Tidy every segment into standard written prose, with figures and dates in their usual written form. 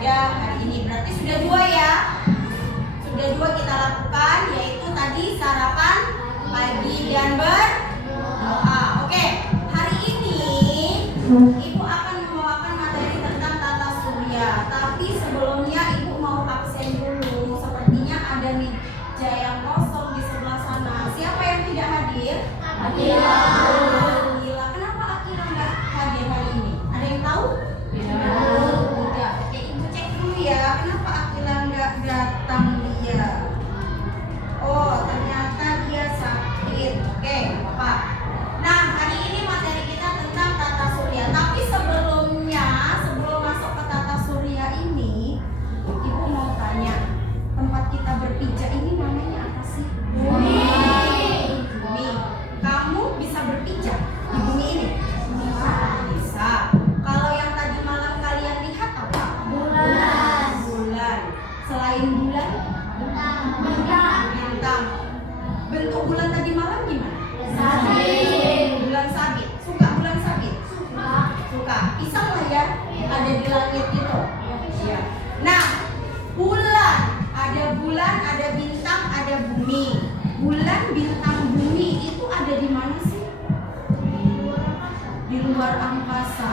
pada hari ini. Berarti sudah dua ya. Sudah dua kita lakukan, yaitu tadi sarapan pagi dan berdoa. Oke, hari ini Ibu akan membawakan materi tentang tata surya. Tapi sebelumnya Ibu mau absen dulu. Sepertinya ada meja yang kosong di sebelah sana. Siapa yang tidak hadir? Akila. Kenapa Akila nggak hadir hari ini? Ada yang tahu? Tidak. Oke, Ibu cek dulu ya. Kenapa Akila nggak datang dia? Oh, ternyata dia sakit. Oke, Bapak. Nah, hari ini materi kita tentang tata surya. Tapi sebelum masuk ke tata surya ini, Ibu mau tanya, tempat kita berpijak ini namanya apa sih? Bumi. Bumi. Kamu bisa berpijak di bumi ini? Bisa. Kalau yang tadi malam kalian lihat apa? Bulan. Bulan. Selain bulan? Bintang. Bentuk bulan tadi malam gimana? Sabit. Bulan sabit. Suka bulan sabit? Suka. Pisang lah ya. Ada di langit itu. Iya. Nah, bulan, ada bintang, ada bumi. Bulan, bintang, bumi itu ada di mana sih? Di luar angkasa.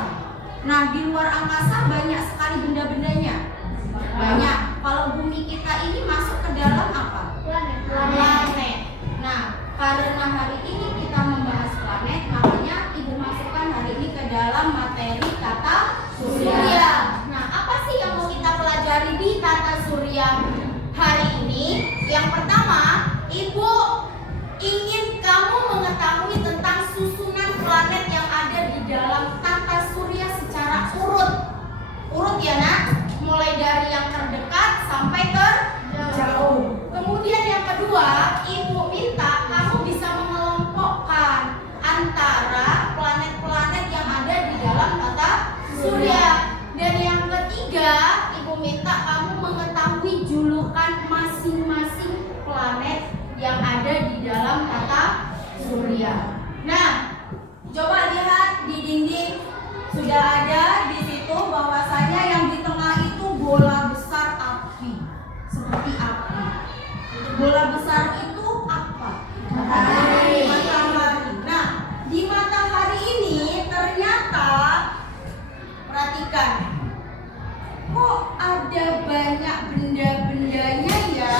Nah, di luar angkasa banyak sekali benda-bendanya. Banyak. Kalau bumi kita ini masuk ke dalam apa? Planet. Nah, karena hari ini kita membahas planet, makanya Ibu masukkan hari ini ke dalam materi tata surya. Nah, apa sih yang mau kita pelajari di tata surya hari ini? Yang pertama, Ibu ingin kamu mengetahui tentang susunan planet yang ada di dalam tata surya secara urut. Urut ya nak? Mulai dari yang terdekat sampai terjauh. Kemudian yang kedua, Ibu minta kamu bisa mengelompokkan antara planet-planet yang ada di dalam tata surya. Dan yang ketiga, Ibu minta kamu mengetahui julukan masing-masing planet yang ada di dalam tata surya. Nah, coba lihat di dinding, sudah ada di situ bahwasanya yang di tengah itu bola besar api, seperti api. Bola besar itu apa? Matahari. Nah, di matahari ini ternyata, perhatikan, kok ada banyak benda-bendanya ya?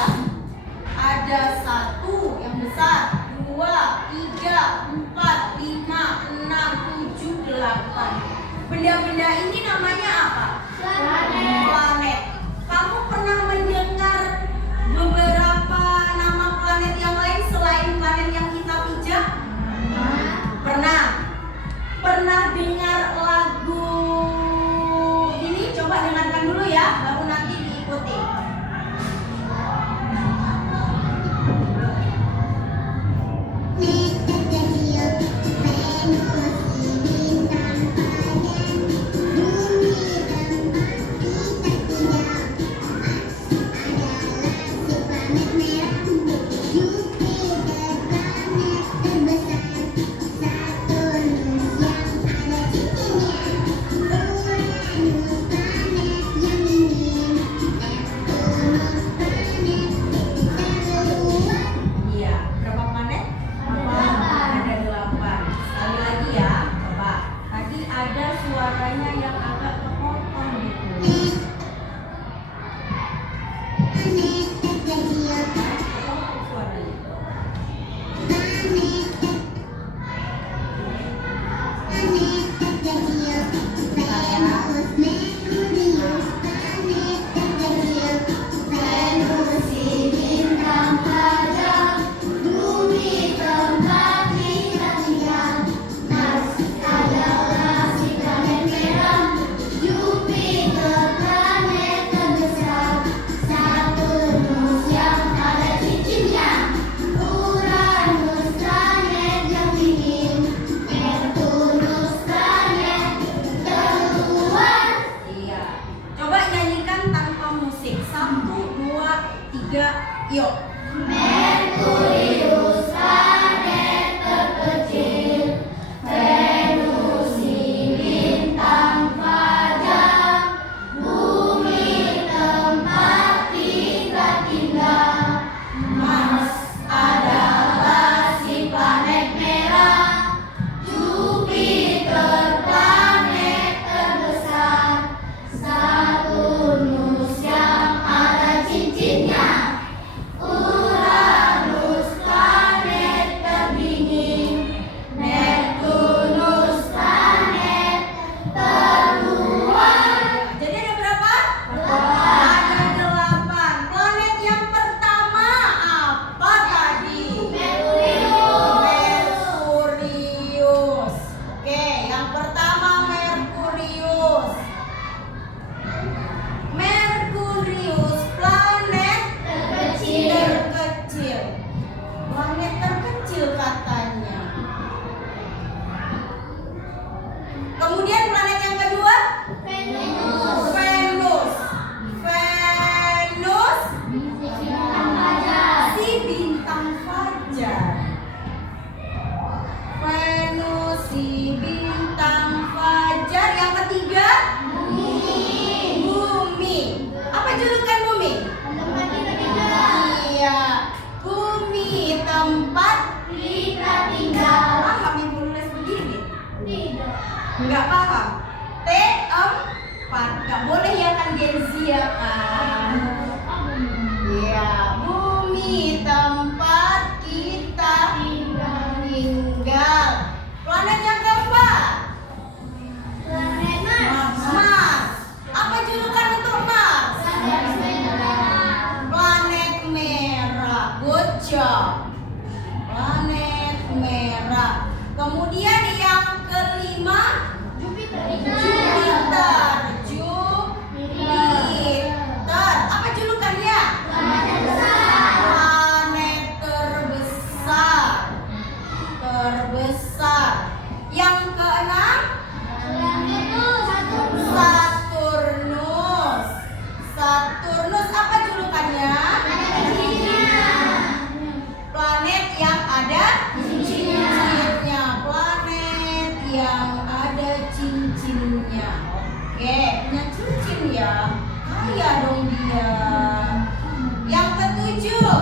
Ada satu yang besar, 2, 3, 4, 5, 6, 7, 8. Benda-benda ini namanya apa? Planet. Kamu pernah mendengar beberapa nama planet yang lain selain planet yang kita pijak? Pernah. Pernah dengar lagu ini? Coba dengarkan dulu ya, baru nanti diikuti. Bumi Gak boleh ya kan Gen Z ya kan? Ya, bumi tempat kita tinggal. Planet yang keempat. Planet Mars. Mars. Apa julukan untuk Mars? Planet merah. Good job. Planet merah. Kemudian yang kelima, Jupiter. Jupiter. Apa julukannya? Planet terbesar. Terbesar. Yang keenam, Saturnus. Saturnus apa julukannya? Planet yang ada cincinnya. Planet yang ada cincinnya. Oke, punya cincin ya. Kaya dong dia. Yang ketujuh,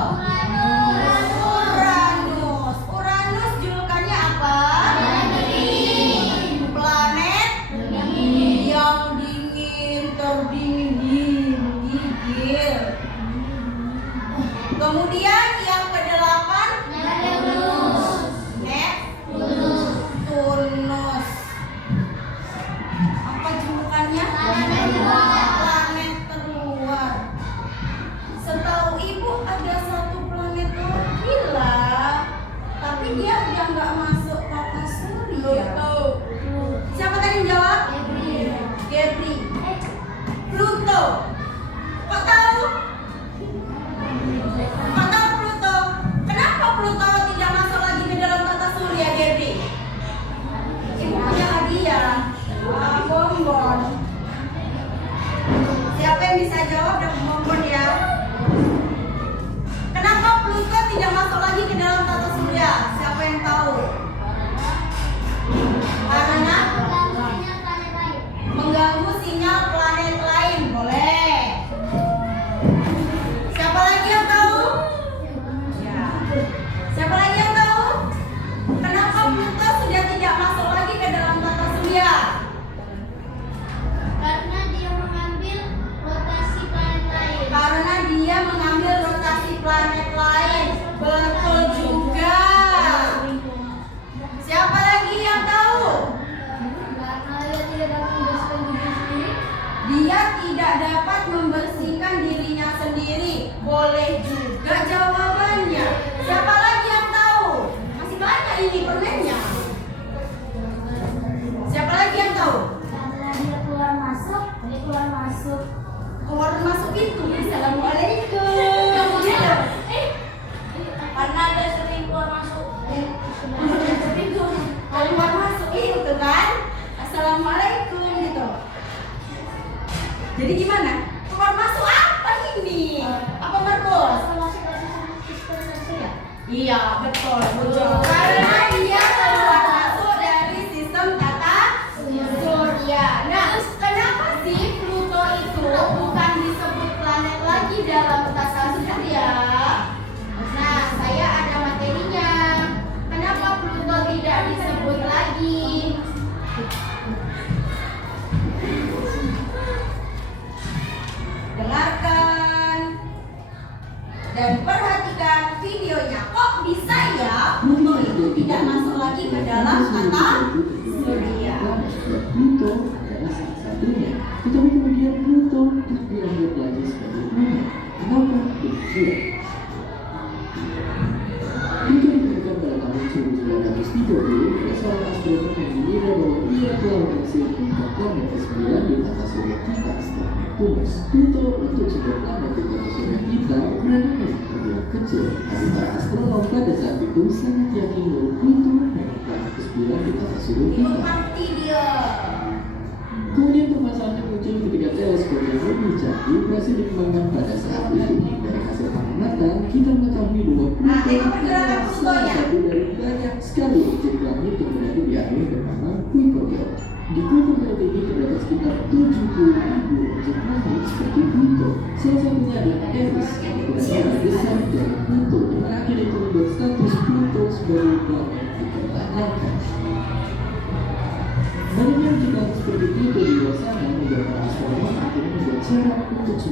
Uranus. Uranus julukannya apa? Planet yang dingin, terdingin, gigil. Kemudian yang kedelapan, Neptunus. Apa julukannya? Planet terluar. Setahu ibu ada satu planet lagi lah, tapi dia udah nggak masuk tata surya. Siapa tadi yang jawab? Gebri. Pluto. Kok tahu? Kok tahu Pluto? Kenapa Pluto tidak masuk lagi ke dalam tata surya, Gebri? Ibu punya hadiah. Bonbon. Siapa yang bisa jawab dapat bonbon ya? Kenapa Pluto tidak masuk lagi ke dalam tata surya? Siapa yang tahu? Karena mengganggu sinyal planet lain. Boleh. Siapa lagi yang tahu? Ya. Siapa lagi yang tahu? Kenapa Pluto sudah tidak masuk lagi ke dalam tata surya? Karena dia mengambil rotasi planet lain. Karena dia mengambil rotasi planet lain. Betul juga. Siapa lagi yang tahu? Karena dia tidak dapat membersihkan diri sendiri. Dia tidak dapat membersihkan dirinya sendiri. Boleh juga jawabannya. Siapa lagi yang tahu? Masih banyak ini permennya. Siapa lagi yang tahu? Karena dia keluar masuk. Keluar masuk itu. Assalamualaikum. Karena dia sering keluar masuk. Keluar masuk itu kan? Assalamualaikum gitu. Jadi gimana? Keluar masuk apa ini? Apa Markus? Iya betul. Karena dia keluar masuk dari sistem tata surya. Nah, kenapa sih Pluto itu bukan disebut planet lagi dalam tata surya? Nah, saya ada materinya. Kenapa Pluto tidak disebut lagi? Dengarkan dan perhatikan videonya. Kok bisa ya Pluto itu tidak masuk lagi ke dalam tata surya? Pluto adalah salah satunya. Tetapi kemudian Pluto tak dianggap lagi sebagai planet. Kenapa? Demikian. Pluto ditemukan pada tahun 1930 oleh seorang astronom yang mengira bahwa ia telah menghasilkan tiga planet ke-9 di tata surya kita setelah Neptunus. Pluto untuk sebuah planet di tata surya kita berada memang terbilang kecil. Tapi para astronom pada saat itu sangat yakin bahwa Pluto memang planet ke-9 di tata surya kita. Mengerti dia. Kemudian permasalahannya muncul ketika teleskop yang lebih canggih berhasil dikembangkan pada saat itu. Dari hasil pengamatan, kita mengetahui bahwa Pluto adalah salah satu dari banyak sekali objek langit yang berada di angin bernama Kuiper Belt. Di Kuiper Belt ini terdapat sekitar 70.000 objek langit seperti Pluto. Salah satunya adalah Eris yang berada di besar dari Pluto, yang akhirnya itu membuat status Pluto sebagai planet dipertanyakan. Banyaknya objek langit seperti Pluto di luar sana membuat para astronom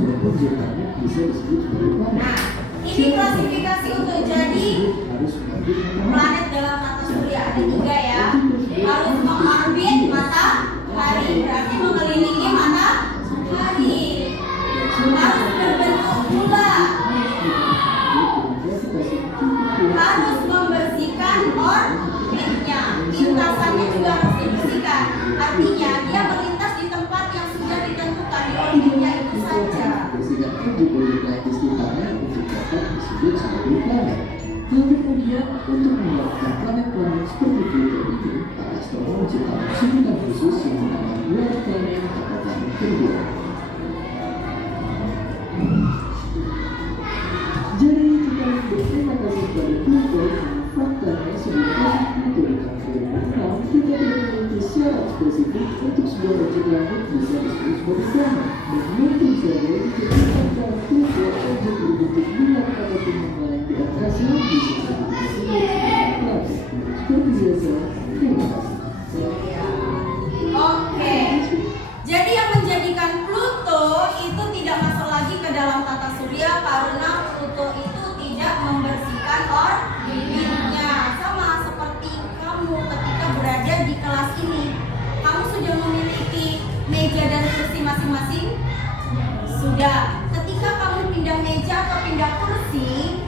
walaupun jumlahnya bisa disebut sebagai planet. Nah, ini klasifikasi untuk jadi Harus mengorbit matahari. planet dalam tata surya ada 3 ya. Harus mengorbit matahari, berarti mengelilingi matahari. Harus berbentuk bulat. Harus membersihkan orbitnya. Lintasannya juga harus dibersihkan. Artinya dia melintas di tempat yang sudah ditentukan di orbitnya itu saja. Bersihkan tujuh planet di tanah untuk dapat disebut sebagai planet. Lalu kemudian untuk mendapatkan planet-planet seperti Pluto ini, para astronom menciptakan sebutan khusus yang bernama dwarf planet atau planet kedua. Jadi kita berterima kasih kepada Pluto karena faktanya sebelum kasus Pluto dikatakan mengenal, kita tidak memiliki syarat spesifik untuk sebuah objek langit bisa disebut sebagai planet. Dan mungkin saja diciptakan karena Pluto objek berbentuk bulat ataupun menglayang di angkasa bisa disebut sebagai planet. Seperti biasa, terima kasih. Oke. Jadi yang menjadikan Pluto itu tidak masuk lagi ke dalam tata surya karena Pluto itu tidak membersihkan orbitnya. Sama seperti kamu ketika berada di kelas ini. Kamu sudah memiliki meja dan kursi masing-masing? Sudah. Ketika kamu pindah meja atau pindah kursi,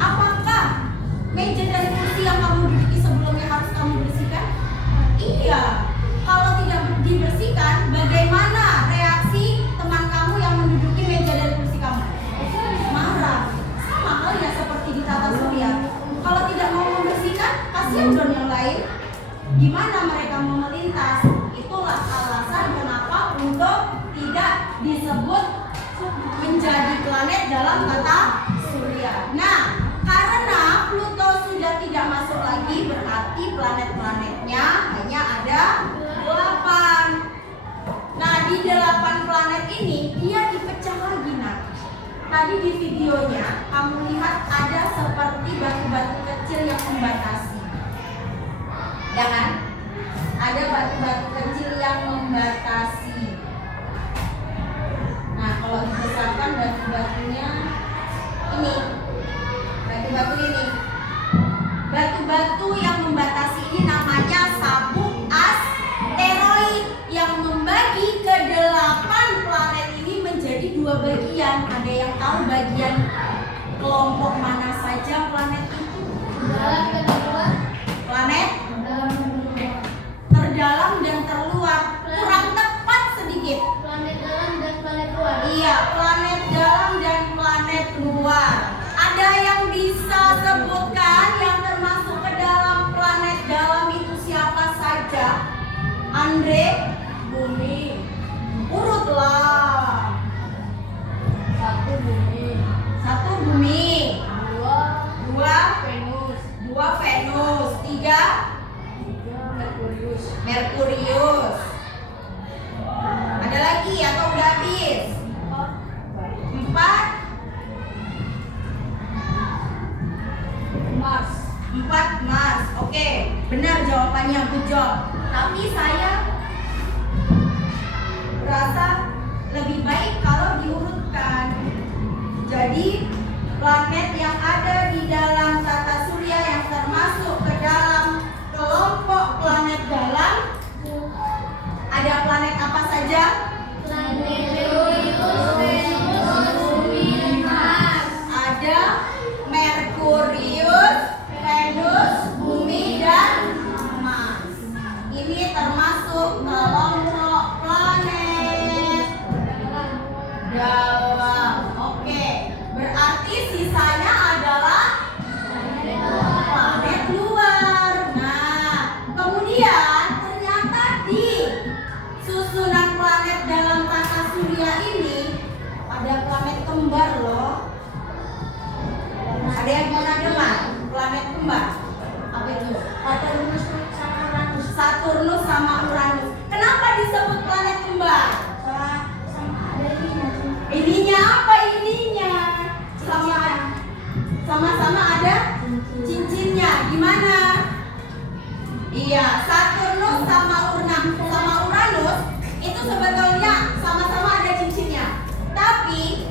apakah meja dan kursi yang kamu duduki sebelumnya harus kamu bersihkan? Iya. Kalau tidak dibersihkan, bagaimana reaksi teman kamu yang menduduki meja dan kursi kamu? Marah. Sama halnya seperti di tata surya. Kalau tidak mau membersihkan, kasihan dong yang lain. Gimana mereka mau melintas? Itulah alasan kenapa Pluto tidak disebut menjadi planet dalam tata surya. Nah, karena Pluto sudah tidak masuk lagi, berarti planet-planetnya hanya ada 8. Nah, di 8 planet ini dia dipecah lagi. Nah, tadi di videonya kamu lihat ada seperti batu-batu kecil yang membatasi. Ya kan? Ada batu-batu kecil yang membatasi. Nah, kalau dibesarkan batu-batunya ini. Batu-batu ini. Batu-batu yang membatasi ini namanya sabuk asteroid yang membagi ke 8 planet ini menjadi 2 bagian. Ada yang tahu bagian kelompok mana saja planet itu? Dalam dan luar. Planet Dalam dan luar. terdalam dan terluar. Kurang tepat sedikit. Planet dalam dan planet luar. Iya, planet dalam dan planet luar. Ada yang bisa sebutkan yang termasuk ke dalam planet dalam itu siapa saja? Andre, Bumi. Urutlah. 1 bumi. 1 Bumi, 2 2 Venus. 2 Venus, 3 3 Merkurius. Merkurius. Ada lagi atau udah habis? 4 Mars. 4 Mars. Oke, benar jawabannya, good job. Tapi saya berasa lebih baik kalau diurutkan. Jadi planet yang ada di dalam tata surya yang termasuk ke dalam kelompok planet dalam, ada planet apa saja? Merkurius, Venus, Bumi, Mars. Ada Merkurius, Venus, Bumi, dan Mars. Ini termasuk kelompok planet dalam. Oke, berarti sisanya adalah planet luar. Nah, kemudian ternyata di susunan planet dalam tata surya ini ada planet kembar loh. Ada yang pernah dengar planet kembar? Apa itu? Saturnus sama Uranus. Saturnus sama Uranus. Kenapa disebut planet kembar? Sama ada Ininya apa ininya? Sama-sama ada cincinnya. Gimana? Iya, Saturnus sama Uranus itu sebetulnya sama-sama ada cincinnya. Tapi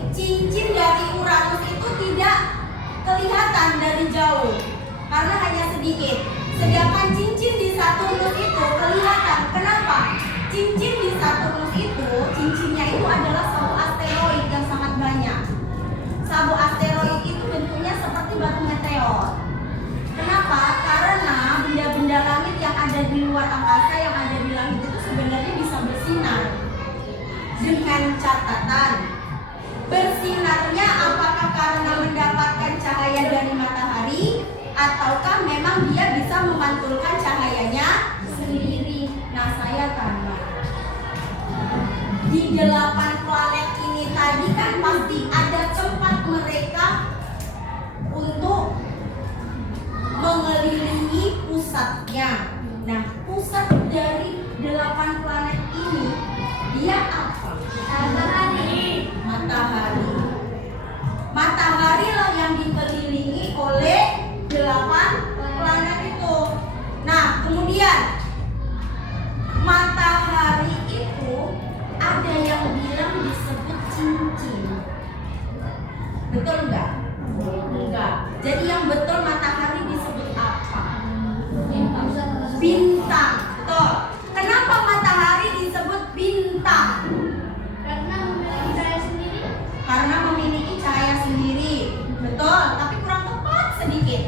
kelihatan dari jauh karena hanya sedikit. Sedangkan cincin di Saturnus itu kelihatan. Kenapa? Cincin di Saturnus itu, cincinnya itu adalah sabu asteroid yang sangat banyak. Sabu asteroid itu bentuknya seperti batu meteor. Kenapa? Karena benda-benda langit yang ada di luar angkasa, yang ada di langit itu sebenarnya bisa bersinar. Dengan catatan, bersinarnya apakah karena mendapatkan cahaya dari matahari, ataukah memang dia bisa memantulkan cahayanya sendiri. Nah, saya tanya, di 8 planet ini tadi kan pasti ada tempat mereka untuk mengelilingi pusatnya. Nah, pusat dari 8 planet ini dia apa? Matahari. Matahari lah yang dikelilingi oleh 8 planet itu. Nah, kemudian matahari itu ada yang bilang disebut cincin. Betul enggak? Enggak. Jadi yang betul matahari disebut apa? Bintang. Betul. Kenapa matahari disebut bintang? Karena memiliki cahaya sendiri. Karena memiliki cahaya sendiri. Betul, tapi kurang tepat sedikit.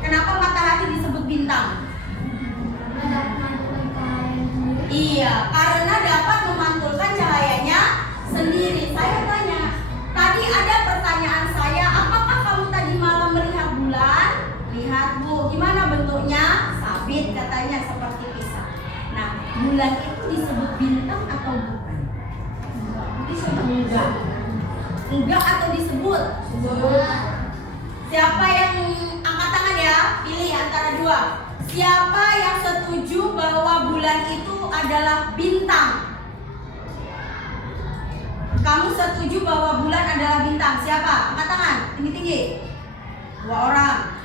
Kenapa matahari disebut bintang? Karena dapat memantulkan cahaya sendiri. Iya, karena dapat memantulkan cahayanya sendiri. Saya tanya, tadi ada pertanyaan saya, apakah kamu tadi malam melihat bulan? Lihat Bu, gimana bentuknya? Sabit katanya, seperti pisau. Nah, bulan itu disebut bintang atau bukan? Disebut enggak. Enggak atau disebut? Siapa yang angkat tangan ya? Pilih antara dua. Siapa yang setuju bahwa bulan itu adalah bintang? Kamu setuju bahwa bulan adalah bintang? Siapa? Angkat tangan, tinggi-tinggi. 2 orang.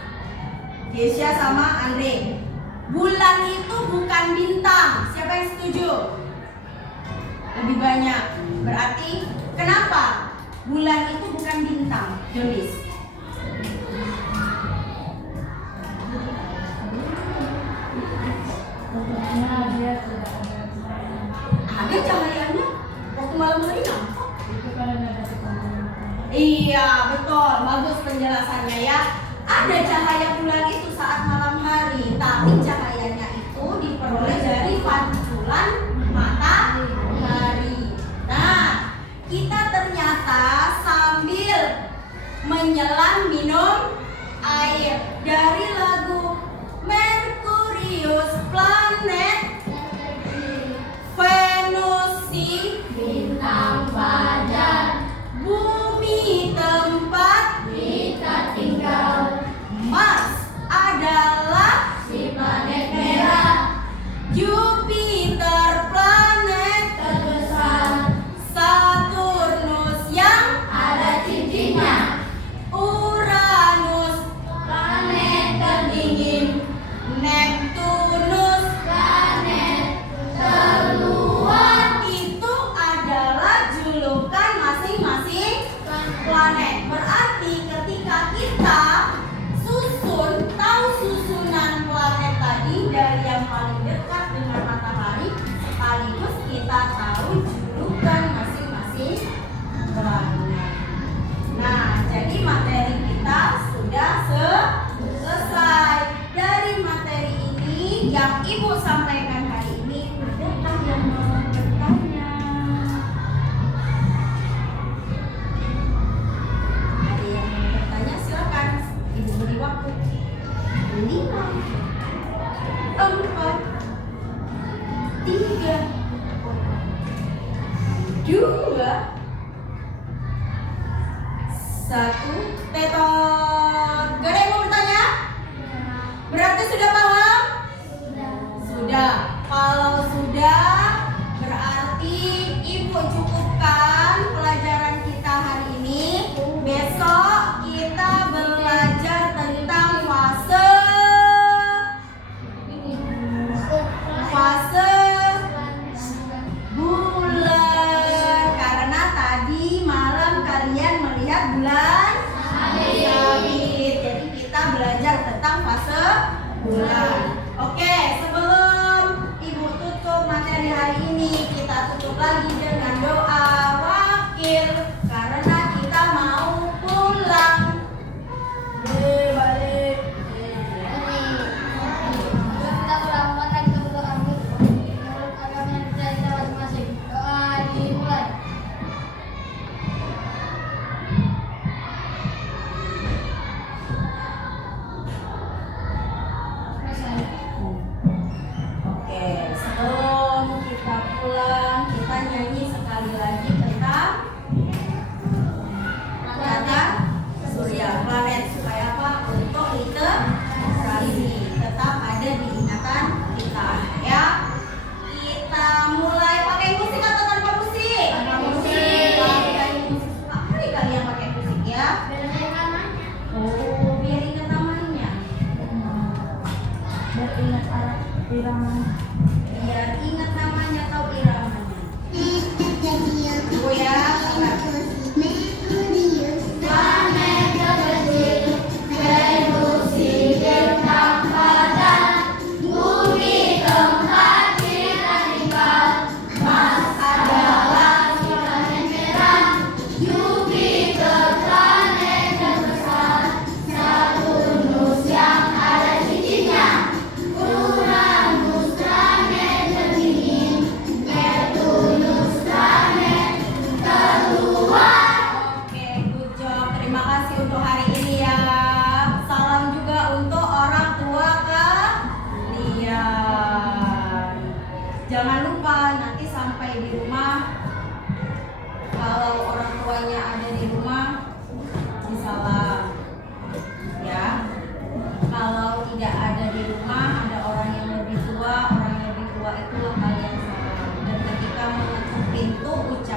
Desya sama Andre. Bulan itu bukan bintang. Siapa yang setuju? Lebih banyak. Berarti kenapa bulan itu bukan bintang? Jolis. Ada cahayanya waktu malam hari nampak. Iya, betul. Bagus penjelasannya ya. Ada cahaya bulan itu saat malam hari, tapi cahayanya itu diperoleh dari pantulan matahari. Nah, kita ternyata sambil menyelam minum air dari lagu Merkurius planet Venusi Bintang fajar, bumi tempat kita tinggal. Mars adalah Si planet merah, Jupiter planet terbesar, Saturnus yang ada cincinnya. Uranus Planet terdingin, Neptunus planet terluar. itu adalah julukan masing-masing planet. Berarti ketika kita tahu susunan planet tadi dari yang paling dekat dengan matahari, sekaligus kita tahu julukan masing-masing planet. Nah, jadi materi kita sudah selesai. Dari materi ini yang Ibu sampaikan hari ini, adakah yang mau bertanya? Ada yang mau bertanya, silakan. Ibu beri waktu. 5, 4, 3, 2, 1. Tetot. Gak ada yang mau bertanya? Berarti sudah paham? Sudah. Kalau sudah, berarti Ibu cukupkan pelajaran kita hari ini. Besok kita belajar tentang fase bulan. Karena tadi malam kalian melihat bulan. ucap